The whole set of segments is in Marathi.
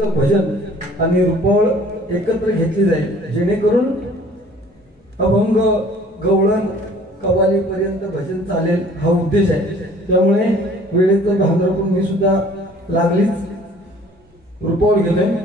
भक्त भजन आणि रुपवळ एकत्र घेतली जाईल, जेणेकरून अभंग गवळण कव्वाली पर्यंत भजन चालेल हा उद्देश आहे. त्यामुळे वेळेचं भान राखून मी सुद्धा लागलीच रुपवळ घेतोय.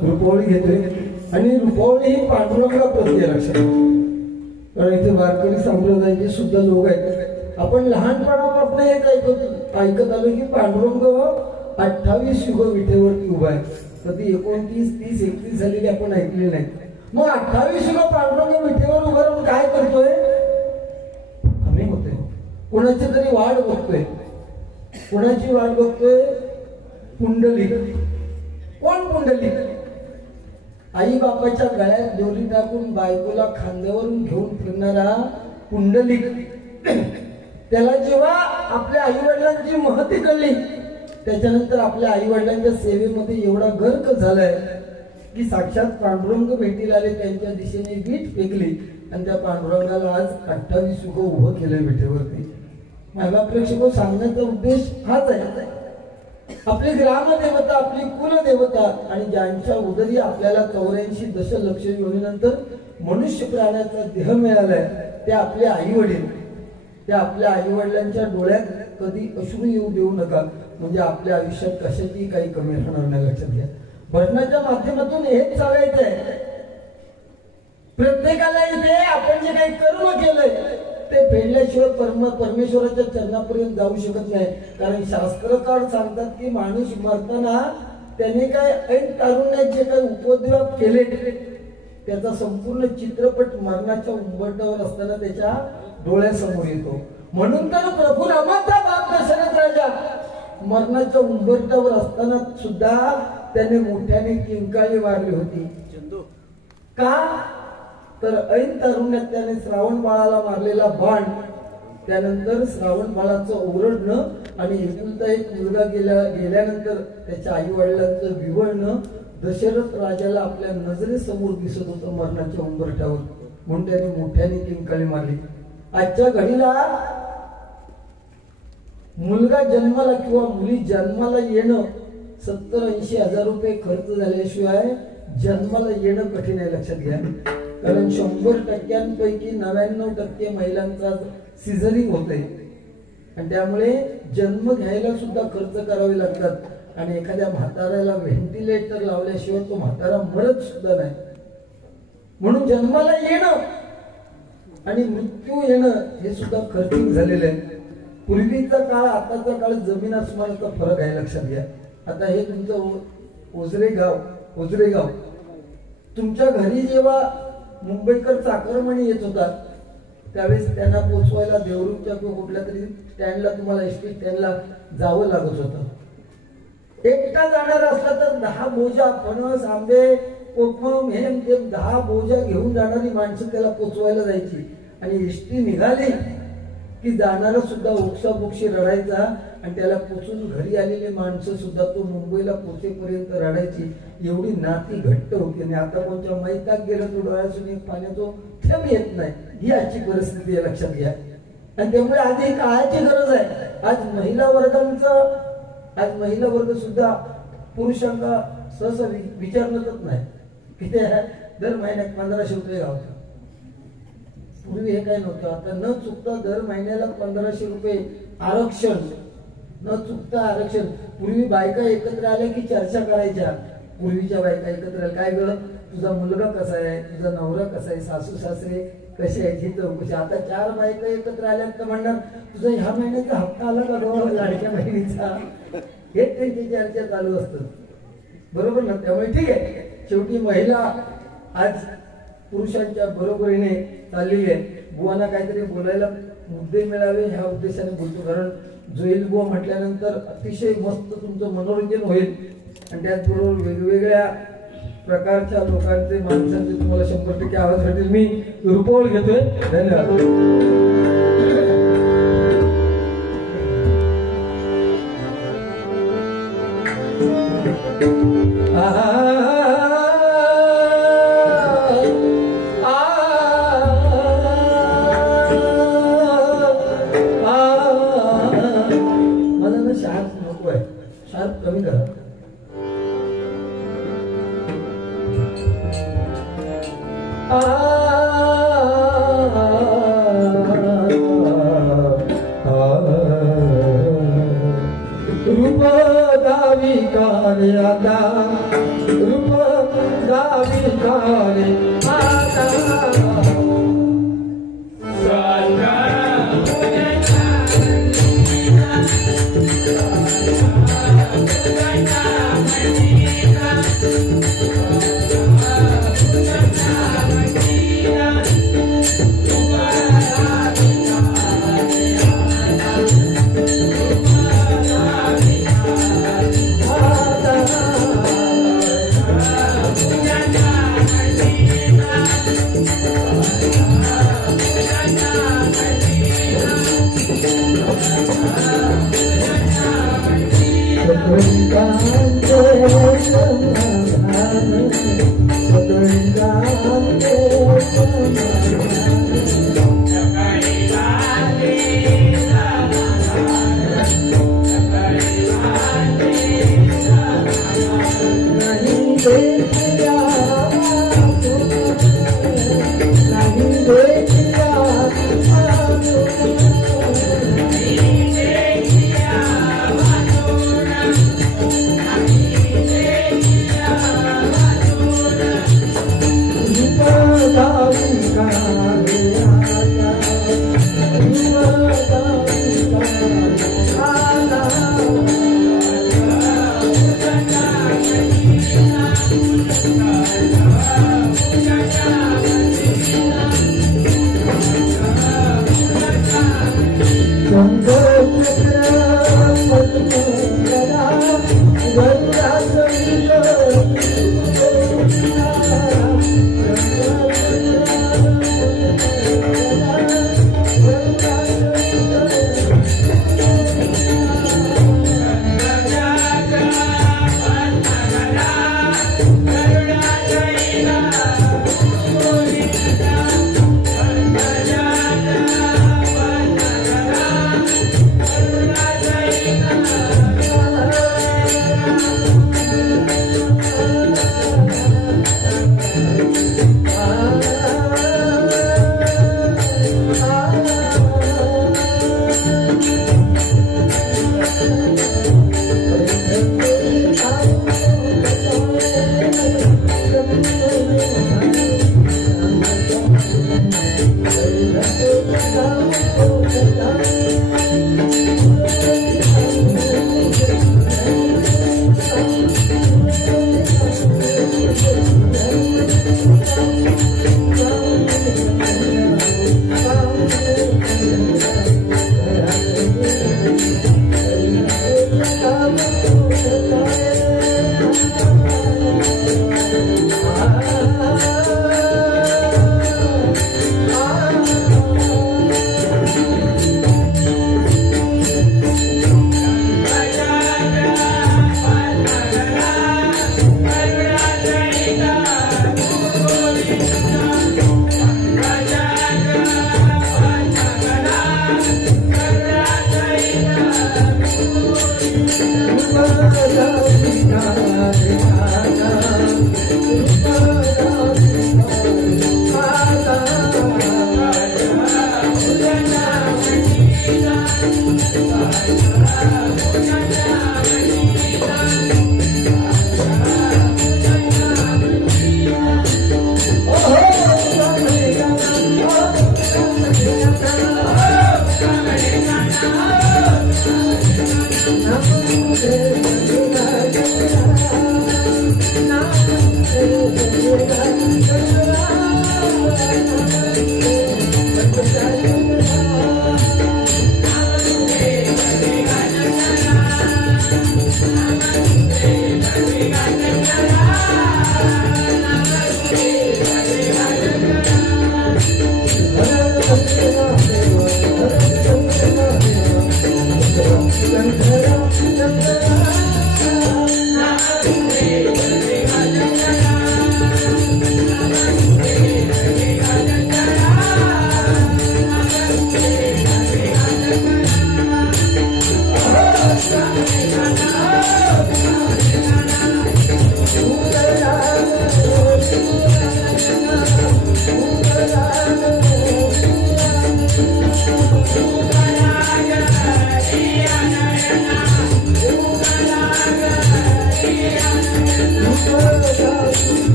रुपवळी घेतोय आणि रुपवळी ही पांडुरंगा प्रती लक्षात. कारण इथे वारकरी संप्रदायाचे सुद्धा लोक आहेत. आपण लहानपणापासून एक ऐकत आलो की पांडुरंग 28 युग विठेवरती उभा आहे. तर ती 29, 30, 31 झालेली आपण ऐकली नाही. मग 28 युग पांडुरंग विठेवर उभा राहून काय करतोय? आम्ही होतोय कोणाची तरी वाट बघतोय. कोणाची वाट बघतोय? पुंडलिक. कोण पुंडलिक? आई बापाच्या गळ्यात दोरी टाकून बायकोला खांद्यावरून घेऊन फिरणारा पुंडलिक. त्याला जेव्हा आपल्या आई वडिलांची महती कळली, त्याच्यानंतर आपल्या आई वडिलांच्या सेवेमध्ये एवढा गर्क झालाय की साक्षात पांडुरंग भेटीला आले, त्यांच्या दिशेने वीट फेकली आणि त्या पांडुरंगाला आज 28 युग उभं केलंय विठेवरती. माझा प्रेक्षक सांगण्याचा उद्देश हाच आहे. आपली ग्रामदेवता, आपली कुलदेवता आणि ज्यांच्या उदरी आपल्याला 84 दशलक्ष योनीनंतर मनुष्य प्राण्याचा देह मिळालाय, ते आपले आई वडील. त्या आपल्या आई वडिलांच्या डोळ्यात कधी अश्रू येऊ देऊ नका, म्हणजे आपल्या आयुष्यात कशाची काही कमी राहणार नाही. लक्षात घ्या. भजनाच्या माध्यमातून हेच सांगायचं आहे. प्रत्येकाला इथे आपण जे काही कर्म केलंय ते फेडल्याशिवाय परमेश्वराच्या चरणापर्यंत जाऊ शकत नाही. कारण शास्त्रकार सांगतात की माणूस मरताना त्याने काय ऐन तारुण्यात जे काही उपद्रव केले त्याचा संपूर्ण चित्रपट मरणाच्या उंबरठ्यावर असताना त्याच्या डोळ्यासमोर येतो. म्हणून तर प्रभू रामाचा बाप दशरथ राजा मरणाच्या उंबरठ्यावर असताना सुद्धा त्याने मोठ्याने किंकाळी वाढली होती. का? तर ऐन तारुण्यात त्याने श्रावण बाळाला मारलेला बाण, त्यानंतर श्रावण बाळाचं ओरडणं आणि एकुलता एक मुलगा गेल्यानंतर त्याच्या आई वडिलांचं विवळणं दशरथ राजाला आपल्या नजरेसमोर दिसत होतं मरणाच्या उंबरठ्यावर. म्हणून त्याने मोठ्याने किंकाळी मारली. आजच्या घडीला मुलगा जन्माला किंवा मुली जन्माला येणं 70-80 हजार रुपये खर्च झाल्याशिवाय जन्माला येणं कठीण आहे. लक्षात घ्या. कारण 100% 99% महिलांचा सिझरिंग होतंय आणि त्यामुळे जन्म घ्यायला सुद्धा खर्च करावे लागतात. आणि एखाद्या म्हाताऱ्याला व्हेंटिलेटर लावल्याशिवाय तो म्हातारा मरत सुद्धा नाही. म्हणून जन्माला येणं आणि मृत्यू येणं हे सुद्धा खर्चिक झालेलं आहे. पूर्वीचा काळ आताचा काळ जमीन आसमानाचा फरक आहे. लक्षात घ्या. आता हे तुमचं ओझरेगाव तुमच्या घरी जेव्हा मुंबईकर चाकरमणी येत होता त्यावेळेस त्यांना पोचवायला देवरूपच्या किंवा कुठल्या तरी स्टँडला तुम्हाला एसटी स्टँडला जावं लागत होतं. एकटा जाणार असला तर 10 बोजा फणस आंबे कोकम हेम ते 10 बोजा घेऊन जाणारी माणसं त्याला पोचवायला जायची. आणि एसटी निघाली की जाणारा सुद्धा ओक्साबोक्षी रडायचा आणि त्याला पोचून घरी आलेली माणसं सुद्धा तो मुंबईला पोचेपर्यंत रडायची. एवढी नाती घट्ट होती. आणि आता कोणत्या मैदानात गेलं तो डोळ्यातून एक पाण्याचं थेंब येत नाही. ही आजची परिस्थिती आहे, लक्षात घ्या. आणि त्यामुळे आधी काळाची गरज आहे. आज महिला वर्ग सुद्धा पुरुषांना सहसा विचारतच नाही. किती आहे? दर महिन्यात 1500 रुपये गावतात. पूर्वी हे काय नव्हतं. आता न चुकता दर महिन्याला 1500 रुपये आरक्षण, न चुकता आरक्षण. पूर्वी बायका एकत्र आल्या की चर्चा करायच्या. पूर्वीच्या बायका एकत्र आल्या, काय ग तुझा मुलगा कसा आहे, तुझा नवरा कसा आहे, सासू सासरे कसे आहेत ही चौकशी. आता 4 बायका एकत्र आल्या तर म्हणणार तुझा ह्या महिन्याचा हप्ता आला का ग लाडक्या बहिणीचा. हेच त्यांची चर्चा चालू असतं, बरोबर ना. त्यामुळे ठीक आहे, शेवटी महिला आज पुरुषांच्या बरोबरीने चाललेली आहे. बुवांना काहीतरी बोलायला मुद्दे मिळावे ह्या उद्देशाने बोलतो. कारण जोईल बुवा म्हटल्यानंतर अतिशय मस्त तुमचं मनोरंजन होईल. आणि त्याचबरोबर वेगवेगळ्या प्रकारच्या लोकांचे माणसांचे तुम्हाला 100% आवाज भेटेल. मी रुपवळ घेतोय. धन्यवाद. मला ना शार्प नको आहे, शार्प कमी करा. रूप दावी कारे आता, रूप दावी कारे आता.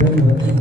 धन्यवाद.